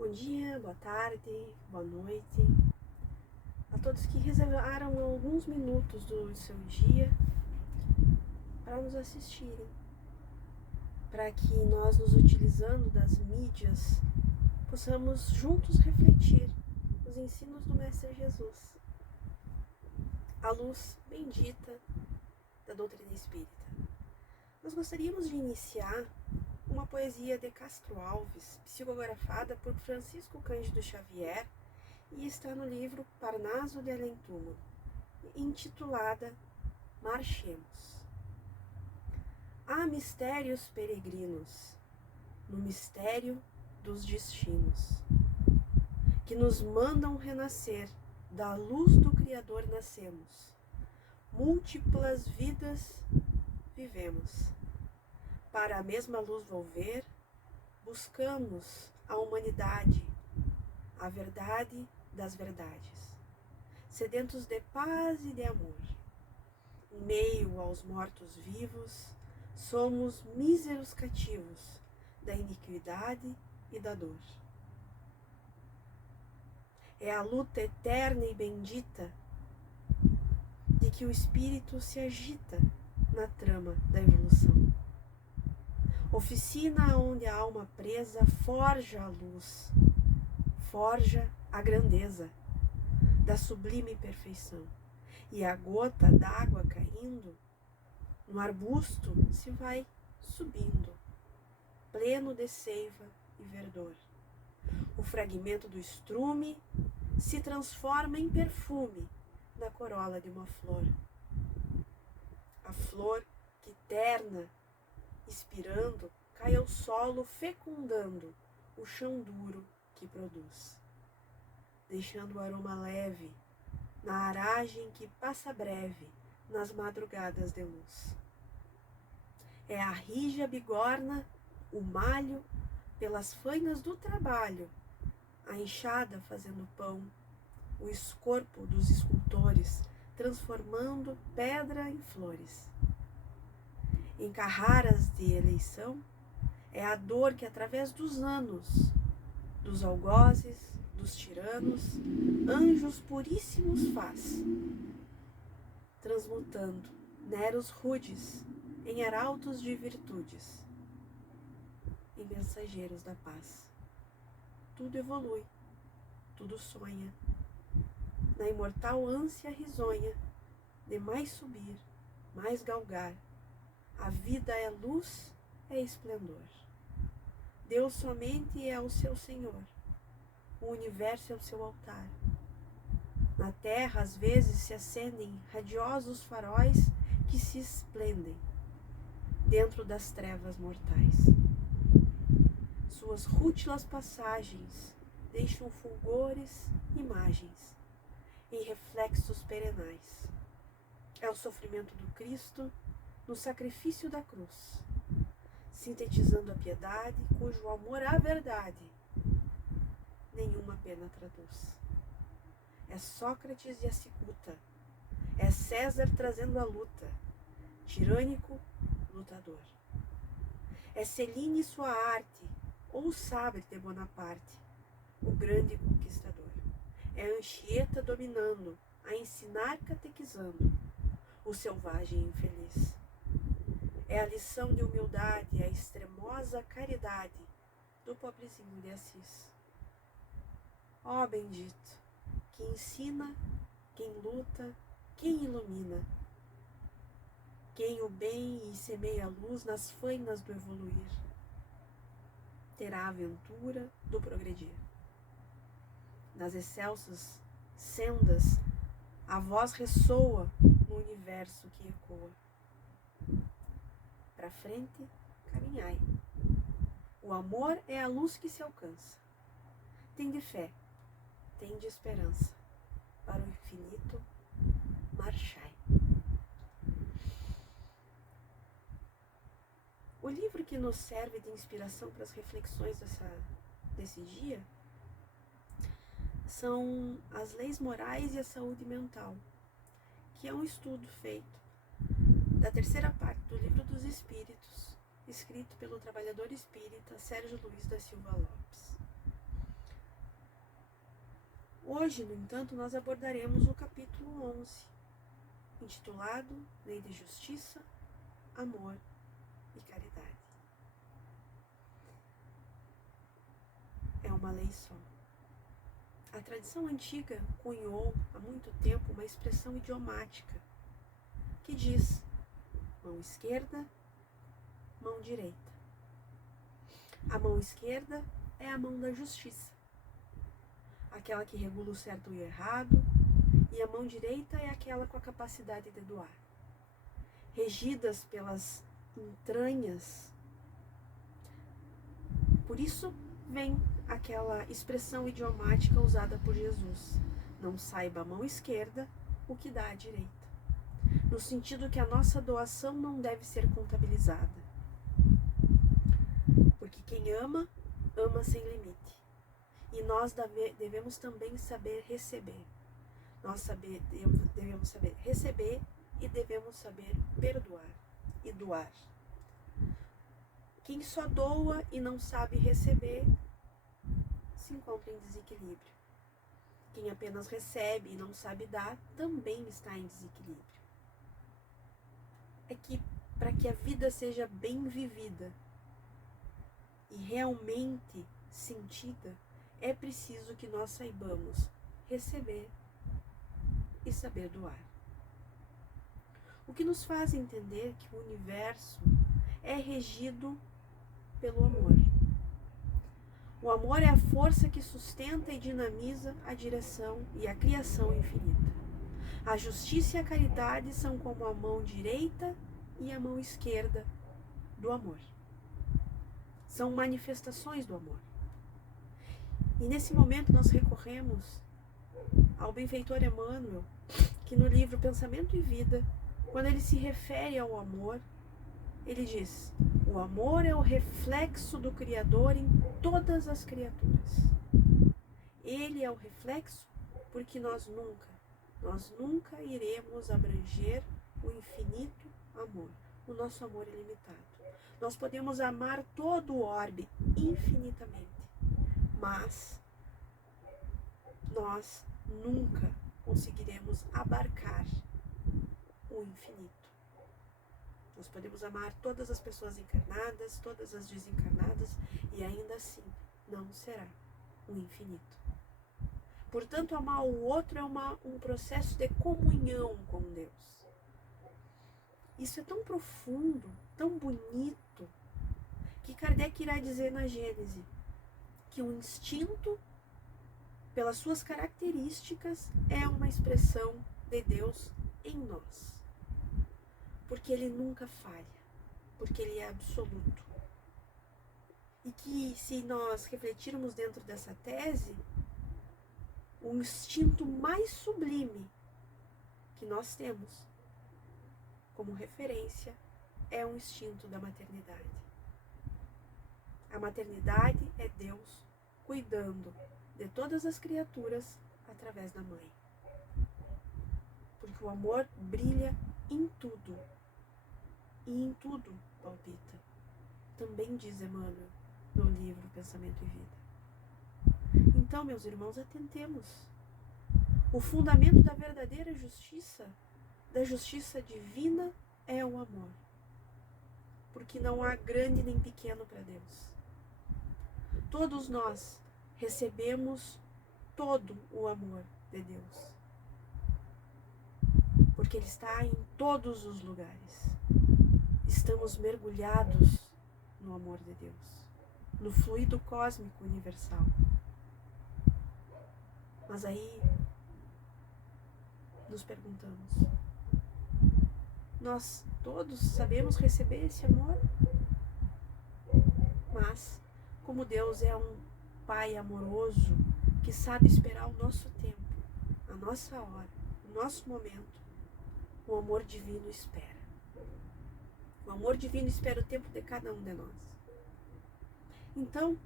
Bom dia, boa tarde, boa noite a todos que reservaram alguns minutos do seu dia para nos assistirem, para que nós, nos utilizando das mídias, possamos juntos refletir os ensinos do Mestre Jesus, a luz bendita da doutrina espírita. Nós gostaríamos de iniciar uma poesia de Castro Alves, psicografada por Francisco Cândido Xavier, e está no livro Parnaso de Além Túmulo, intitulada Marchemos. Há mistérios peregrinos no mistério dos destinos, que nos mandam renascer, da luz do Criador nascemos, múltiplas vidas vivemos. Para a mesma luz volver, buscamos a humanidade, a verdade das verdades, sedentos de paz e de amor. Em meio aos mortos-vivos, somos míseros cativos da iniquidade e da dor. É a luta eterna e bendita de que o espírito se agita na trama da evolução. Oficina onde a alma presa forja a luz, forja a grandeza da sublime perfeição. E a gota d'água caindo no arbusto se vai subindo, pleno de seiva e verdor. O fragmento do estrume se transforma em perfume na corola de uma flor. A flor que terna, expirando, cai ao solo fecundando o chão duro que produz, deixando o aroma leve na aragem que passa breve nas madrugadas de luz. É a rija bigorna, o malho pelas fainas do trabalho, a enxada fazendo pão, o escorpo dos escultores transformando pedra em flores. Em carraras de eleição, é a dor que através dos anos, dos algozes, dos tiranos, anjos puríssimos faz, transmutando neros rudes em arautos de virtudes, em mensageiros da paz. Tudo evolui, tudo sonha, na imortal ânsia risonha de mais subir, mais galgar. A vida é luz, é esplendor. Deus somente é o seu Senhor. O universo é o seu altar. Na terra, às vezes, se acendem radiosos faróis que se esplendem dentro das trevas mortais. Suas rútilas passagens deixam fulgores, imagens, em reflexos perenais. É o sofrimento do Cristo no sacrifício da cruz, sintetizando a piedade, cujo amor à verdade nenhuma pena traduz. É Sócrates e a cicuta, é César trazendo a luta, tirânico, lutador. É Celine e sua arte, ou o sabre de Bonaparte, o grande conquistador. É Anchieta dominando, a ensinar catequizando, o selvagem infeliz. É a lição de humildade, a extremosa caridade do pobrezinho de Assis. Ó bendito, que ensina, quem luta, quem ilumina, quem o bem e semeia a luz nas fainas do evoluir, terá a aventura do progredir. Nas excelsas sendas, a voz ressoa no universo que ecoa. Para frente, caminhai. O amor é a luz que se alcança. Tende fé, tende esperança. Para o infinito, marchai. O livro que nos serve de inspiração para as reflexões desse dia são As Leis Morais e a Saúde Mental, que é um estudo feito da terceira parte do Livro dos Espíritos, escrito pelo trabalhador espírita Sérgio Luís da Silva Lopes. Hoje, no entanto, nós abordaremos o capítulo 11, intitulado Lei de Justiça, Amor e Caridade. É uma lei só. A tradição antiga cunhou há muito tempo uma expressão idiomática que diz mão esquerda, mão direita. A mão esquerda é a mão da justiça, aquela que regula o certo e o errado, e a mão direita é aquela com a capacidade de doar. Regidas pelas entranhas. Por isso vem aquela expressão idiomática usada por Jesus: não saiba a mão esquerda o que dá à direita. No sentido que a nossa doação não deve ser contabilizada. Porque quem ama, ama sem limite. E nós devemos também saber receber. Nós devemos saber receber e devemos saber perdoar e doar. Quem só doa e não sabe receber, se encontra em desequilíbrio. Quem apenas recebe e não sabe dar, também está em desequilíbrio. É que para que a vida seja bem vivida e realmente sentida, é preciso que nós saibamos receber e saber doar. O que nos faz entender que o universo é regido pelo amor. O amor é a força que sustenta e dinamiza a direção e a criação infinita. A justiça e a caridade são como a mão direita e a mão esquerda do amor. São manifestações do amor. E nesse momento nós recorremos ao benfeitor Emmanuel, que no livro Pensamento e Vida, quando ele se refere ao amor, ele diz: o amor é o reflexo do Criador em todas as criaturas. Ele é o reflexo porque nós nunca iremos abranger o infinito amor, o nosso amor ilimitado. Nós podemos amar todo o orbe infinitamente, mas nós nunca conseguiremos abarcar o infinito. Nós podemos amar todas as pessoas encarnadas, todas as desencarnadas, e ainda assim não será o infinito. Portanto, amar o outro é um processo de comunhão com Deus. Isso é tão profundo, tão bonito, que Kardec irá dizer na Gênese que o instinto, pelas suas características, é uma expressão de Deus em nós. Porque ele nunca falha, porque ele é absoluto. E que, se nós refletirmos dentro dessa tese, o instinto mais sublime que nós temos como referência é o instinto da maternidade. A maternidade é Deus cuidando de todas as criaturas através da mãe. Porque o amor brilha em tudo. E em tudo palpita. Também diz Emmanuel no livro Pensamento e Vida. Então, meus irmãos, atentemos. O fundamento da verdadeira justiça, da justiça divina, é o amor. Porque não há grande nem pequeno para Deus. Todos nós recebemos todo o amor de Deus. Porque Ele está em todos os lugares. Estamos mergulhados no amor de Deus, no fluido cósmico universal. Mas aí nos perguntamos: nós todos sabemos receber esse amor? Mas, como Deus é um Pai amoroso que sabe esperar o nosso tempo, a nossa hora, o nosso momento, o amor divino espera. O amor divino espera o tempo de cada um de nós. Então,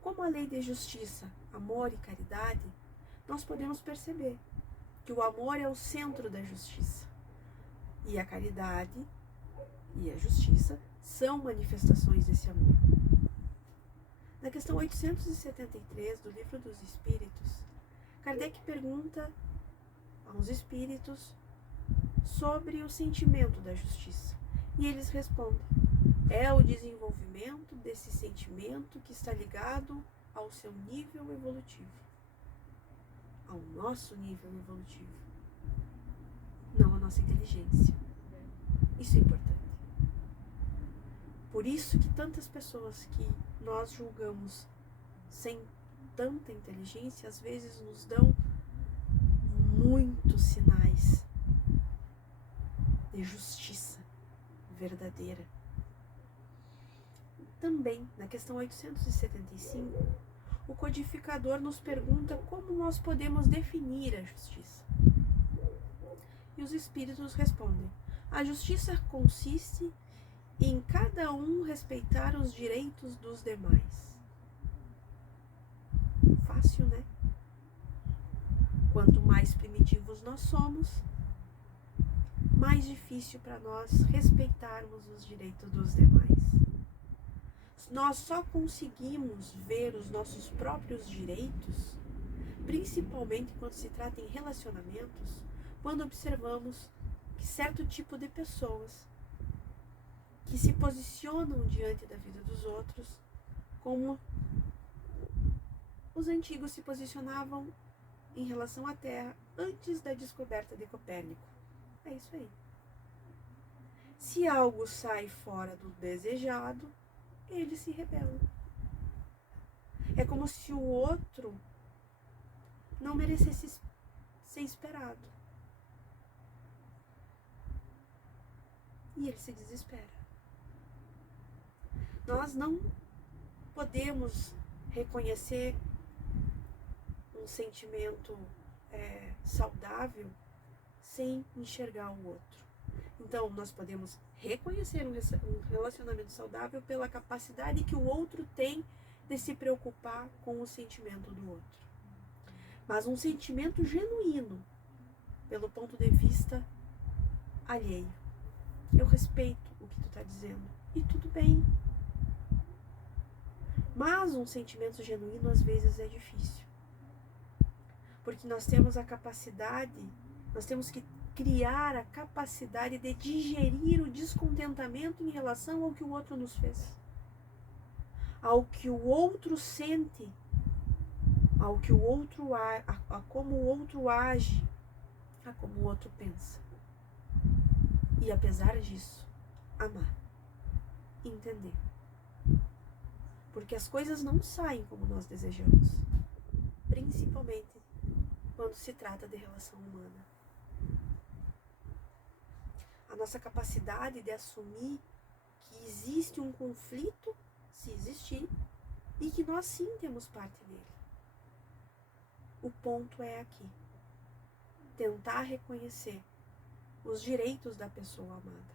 como a lei de justiça, amor e caridade, nós podemos perceber que o amor é o centro da justiça. E a caridade e a justiça são manifestações desse amor. Na questão 873 do Livro dos Espíritos, Kardec pergunta aos espíritos sobre o sentimento da justiça. E eles respondem: é o desenvolvimento desse sentimento que está ligado ao seu nível evolutivo, ao nosso nível evolutivo, não à nossa inteligência. Isso é importante. Por isso que tantas pessoas que nós julgamos sem tanta inteligência, às vezes nos dão muitos sinais de justiça verdadeira. Também, na questão 875, o codificador nos pergunta como nós podemos definir a justiça. E os espíritos respondem: a justiça consiste em cada um respeitar os direitos dos demais. Fácil, né? Quanto mais primitivos nós somos, mais difícil para nós respeitarmos os direitos dos demais. Nós só conseguimos ver os nossos próprios direitos, principalmente quando se trata em relacionamentos, quando observamos que certo tipo de pessoas que se posicionam diante da vida dos outros, como os antigos se posicionavam em relação à Terra antes da descoberta de Copérnico. É isso aí. Se algo sai fora do desejado, eles se rebelam. É como se o outro não merecesse ser esperado. E ele se desespera. Nós não podemos reconhecer um sentimento saudável sem enxergar o outro. Então, nós podemos reconhecer um relacionamento saudável pela capacidade que o outro tem de se preocupar com o sentimento do outro. Mas um sentimento genuíno, pelo ponto de vista alheio. Eu respeito o que tu está dizendo e tudo bem. Mas um sentimento genuíno às vezes é difícil. Porque nós temos a capacidade, nós temos que criar a capacidade de digerir o descontentamento em relação ao que o outro nos fez, ao que o outro sente, ao que o outro a como o outro age, a como o outro pensa. E apesar disso, amar, entender. Porque as coisas não saem como nós desejamos, principalmente quando se trata de relação humana. A nossa capacidade de assumir que existe um conflito, se existir, e que nós sim temos parte nele. O ponto é aqui. Tentar reconhecer os direitos da pessoa amada.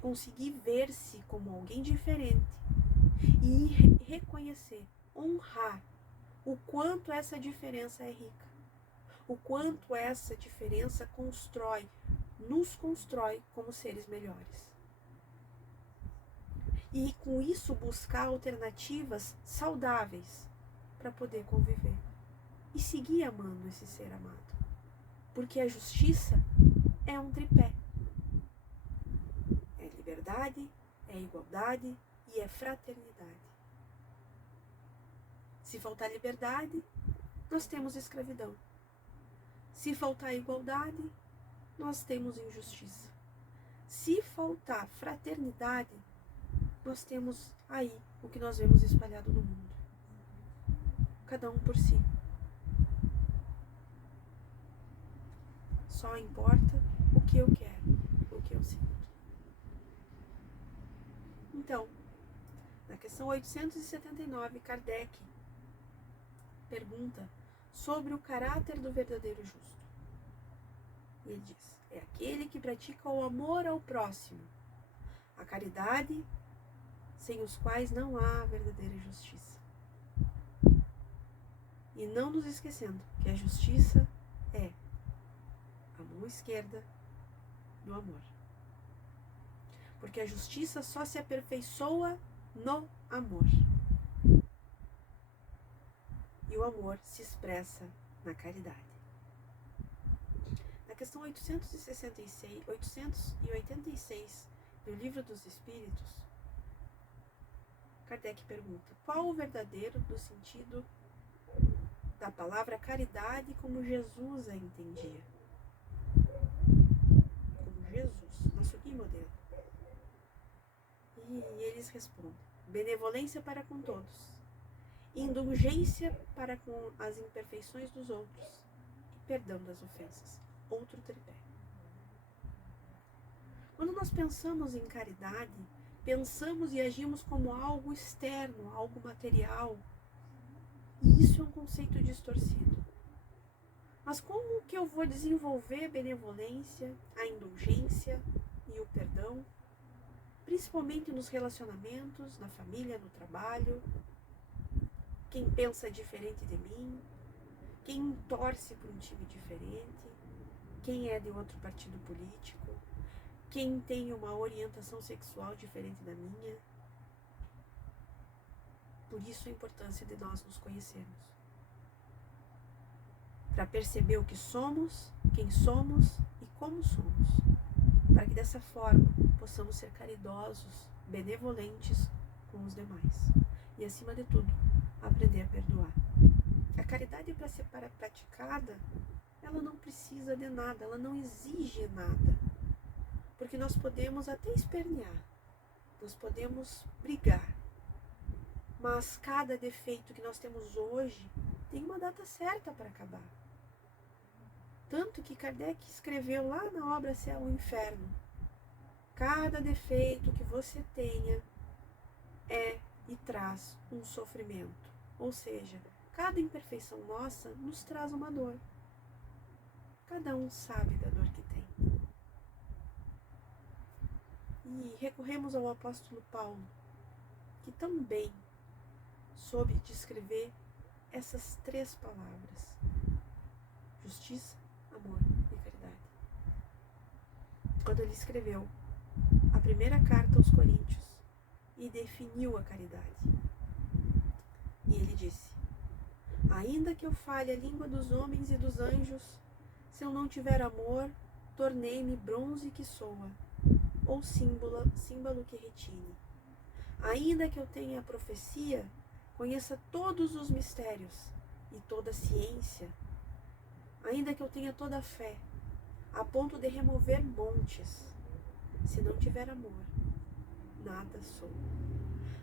Conseguir ver-se como alguém diferente e reconhecer, honrar o quanto essa diferença é rica. O quanto essa diferença nos constrói como seres melhores. E com isso buscar alternativas saudáveis para poder conviver. E seguir amando esse ser amado. Porque a justiça é um tripé. É liberdade, é igualdade e é fraternidade. Se faltar liberdade, nós temos escravidão. Se faltar igualdade, nós temos injustiça. Se faltar fraternidade, nós temos aí o que nós vemos espalhado no mundo. Cada um por si. Só importa o que eu quero, o que eu sinto. Então, na questão 879, Kardec pergunta sobre o caráter do verdadeiro justo. E ele diz: é aquele que pratica o amor ao próximo, a caridade, sem os quais não há verdadeira justiça. E não nos esquecendo que a justiça é a mão esquerda do amor. Porque a justiça só se aperfeiçoa no amor. E e o amor se expressa na caridade. Na questão 886 do Livro dos Espíritos, Kardec pergunta: qual o verdadeiro do sentido da palavra caridade como Jesus a entendia? Como Jesus, nosso guia modelo. E eles respondem: benevolência para com todos, indulgência para com as imperfeições dos outros e perdão das ofensas. Outro tripé. Quando nós pensamos em caridade, pensamos e agimos como algo externo, algo material. E isso é um conceito distorcido. Mas como que eu vou desenvolver a benevolência, a indulgência e o perdão, principalmente nos relacionamentos, na família, no trabalho? Quem pensa diferente de mim, quem torce por um time diferente, quem é de outro partido político, quem tem uma orientação sexual diferente da minha. Por isso a importância de nós nos conhecermos. Para perceber o que somos, quem somos e como somos. Para que dessa forma possamos ser caridosos, benevolentes com os demais. E acima de tudo, aprender a perdoar. A caridade, para ser praticada, ela não precisa de nada, ela não exige nada. Porque nós podemos até espernear, nós podemos brigar, mas cada defeito que nós temos hoje tem uma data certa para acabar. Tanto que Kardec escreveu lá na obra Céu e Inferno: cada defeito que você tenha é e traz um sofrimento. Ou seja, cada imperfeição nossa nos traz uma dor. Cada um sabe da dor que tem. E recorremos ao apóstolo Paulo, que também soube descrever essas três palavras: justiça, amor e caridade. Quando ele escreveu a primeira carta aos Coríntios e definiu a caridade. E ele disse: ainda que eu fale a língua dos homens e dos anjos, se eu não tiver amor, tornei-me bronze que soa, ou símbolo que retine. Ainda que eu tenha a profecia, conheça todos os mistérios e toda a ciência, ainda que eu tenha toda a fé, a ponto de remover montes, se não tiver amor, nada sou.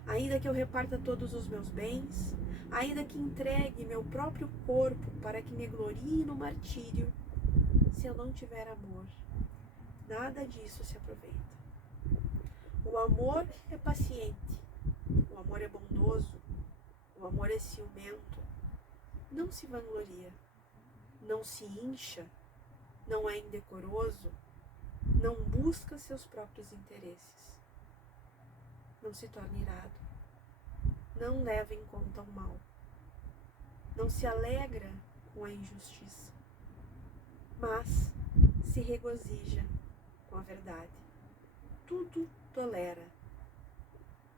Ainda que eu reparta todos os meus bens, ainda que entregue meu próprio corpo para que me glorie no martírio, se eu não tiver amor, nada disso se aproveita. O amor é paciente, o amor é bondoso, o amor é ciumento, não se vangloria, não se incha, não é indecoroso, não busca seus próprios interesses, não se torna irado, não leva em conta o mal, não se alegra com a injustiça, mas se regozija com a verdade. Tudo tolera,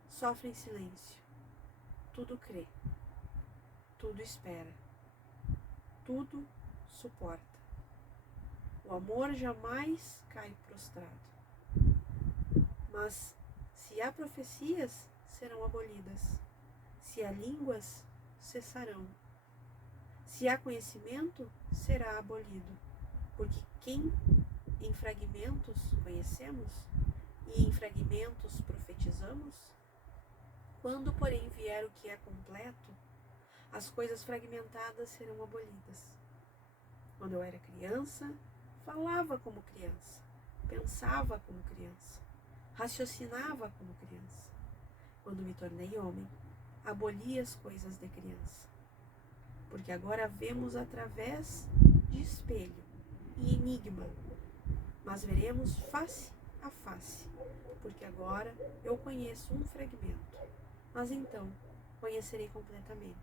sofre em silêncio, tudo crê, tudo espera, tudo suporta. O amor jamais cai prostrado. Mas se há profecias, serão abolidas. Se há línguas, cessarão. Se há conhecimento, será abolido. Porque quem em fragmentos conhecemos e em fragmentos profetizamos, quando, porém, vier o que é completo, as coisas fragmentadas serão abolidas. Quando eu era criança, falava como criança, pensava como criança, raciocinava como criança. Quando me tornei homem, aboli as coisas de criança. Porque agora vemos através de espelho e enigma, mas veremos face a face, porque agora eu conheço um fragmento, mas então conhecerei completamente,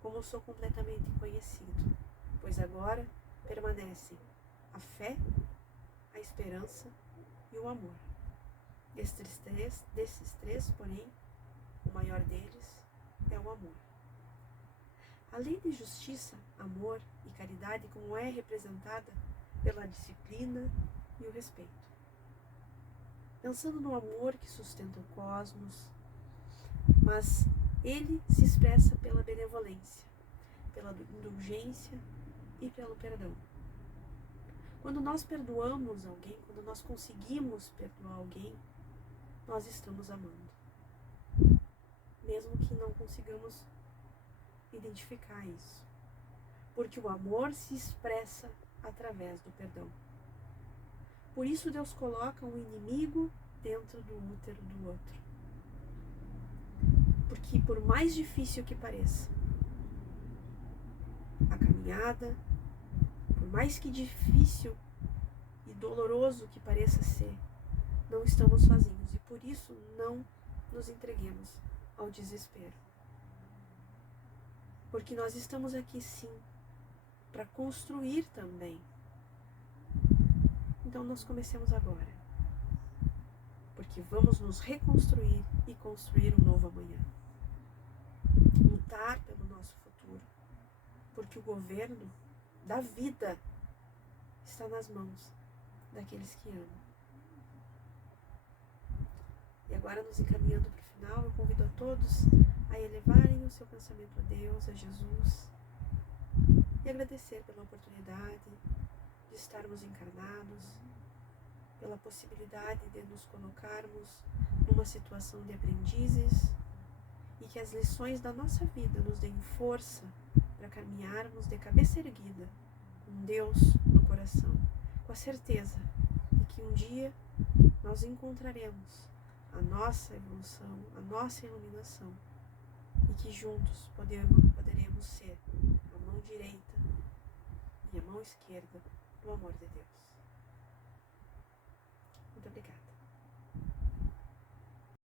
como sou completamente conhecido, pois agora permanecem a fé, a esperança e o amor. Desses três, porém, o maior deles é o amor. A lei de justiça, amor e caridade como é representada pela disciplina e o respeito. Pensando no amor que sustenta o cosmos, mas ele se expressa pela benevolência, pela indulgência e pelo perdão. Quando nós perdoamos alguém, quando nós conseguimos perdoar alguém, nós estamos amando. Mesmo que não consigamos identificar isso. Porque o amor se expressa através do perdão. Por isso Deus coloca um inimigo dentro do útero do outro. Porque por mais difícil que pareça a caminhada, por mais que difícil e doloroso que pareça ser, não estamos sozinhos e por isso não nos entreguemos ao desespero. Porque nós estamos aqui sim para construir também. Então nós comecemos agora. Porque vamos nos reconstruir e construir um novo amanhã. Lutar pelo nosso futuro. Porque o governo da vida está nas mãos daqueles que amam. E agora, nos encaminhando para o final, eu convido a todos a elevarem o seu pensamento a Deus, a Jesus, e agradecer pela oportunidade de estarmos encarnados, pela possibilidade de nos colocarmos numa situação de aprendizes e que as lições da nossa vida nos deem força para caminharmos de cabeça erguida, com Deus no coração, com a certeza de que um dia nós encontraremos a nossa evolução, a nossa iluminação e que juntos poderemos ser a mão direita e a mão esquerda do amor de Deus.